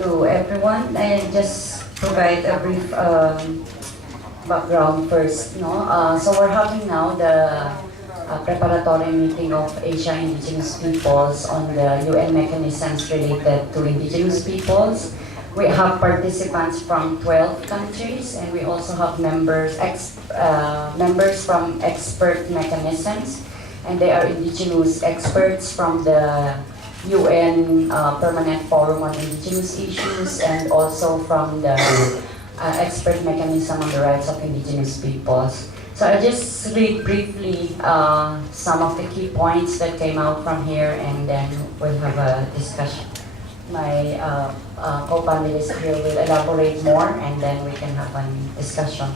To everyone, I just provide a brief background first. So we're having now the preparatory meeting of Asia Indigenous Peoples on the UN mechanisms related to indigenous peoples. We have participants from 12 countries, and we also have members from expert mechanisms, and they are indigenous experts from the UN Permanent Forum on Indigenous Issues, and also from the expert mechanism on the rights of indigenous peoples. So I'll just read briefly some of the key points that came out from here, and then we'll have a discussion. My co-panelists here will elaborate more, and then we can have a discussion.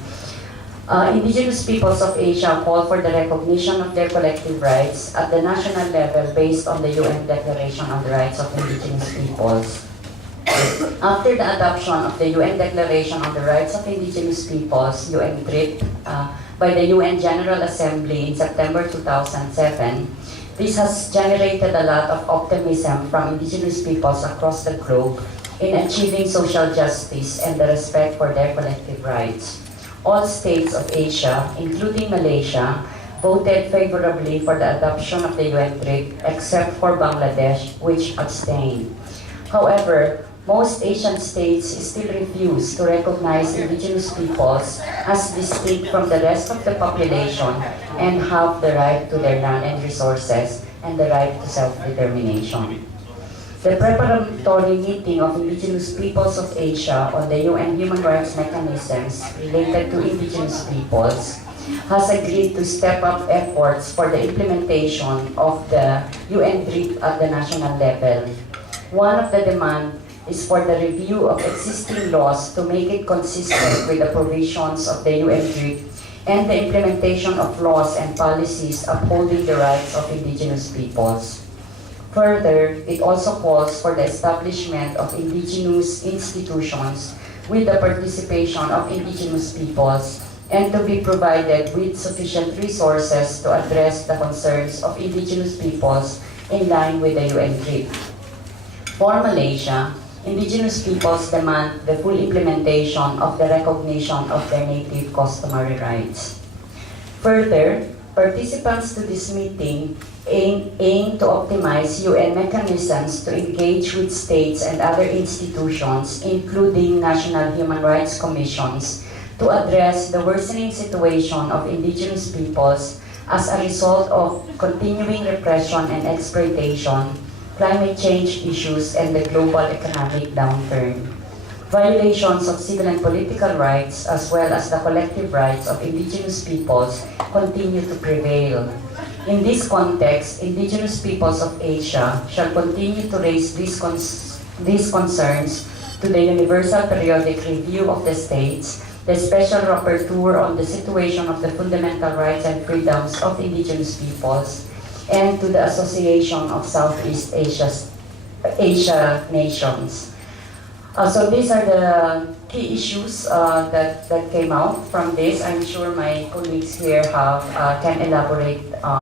Indigenous peoples of Asia call for the recognition of their collective rights at the national level based on the UN Declaration on the Rights of Indigenous Peoples. After the adoption of the UN Declaration on the Rights of Indigenous Peoples, UNDRIP, by the UN General Assembly in September 2007, this has generated a lot of optimism from indigenous peoples across the globe in achieving social justice and the respect for their collective rights. All states of Asia, including Malaysia, voted favorably for the adoption of the UNDRIP, except for Bangladesh, which abstained. However, most Asian states still refuse to recognize indigenous peoples as distinct from the rest of the population and have the right to their land and resources and the right to self-determination. The preparatory meeting of indigenous peoples of Asia on the UN human rights mechanisms related to indigenous peoples has agreed to step up efforts for the implementation of the UNDRIP at the national level. One of the demands is for the review of existing laws to make it consistent with the provisions of the UNDRIP and the implementation of laws and policies upholding the rights of indigenous peoples. Further, it also calls for the establishment of indigenous institutions with the participation of indigenous peoples and to be provided with sufficient resources to address the concerns of indigenous peoples in line with the UNDRIP. For Malaysia, indigenous peoples demand the full implementation of the recognition of their native customary rights. Further, participants to this meeting aim to optimize UN mechanisms to engage with states and other institutions, including national human rights commissions, to address the worsening situation of indigenous peoples as a result of continuing repression and exploitation, climate change issues, and the global economic downturn. Violations of civil and political rights, as well as the collective rights of indigenous peoples, continue to prevail. In this context, indigenous peoples of Asia shall continue to raise these concerns to the Universal Periodic Review of the States, the Special Rapporteur on the Situation of the Fundamental Rights and Freedoms of Indigenous Peoples, and to the Association of Southeast Asia Nations. So these are the key issues that came out from this. I'm sure my colleagues here can elaborate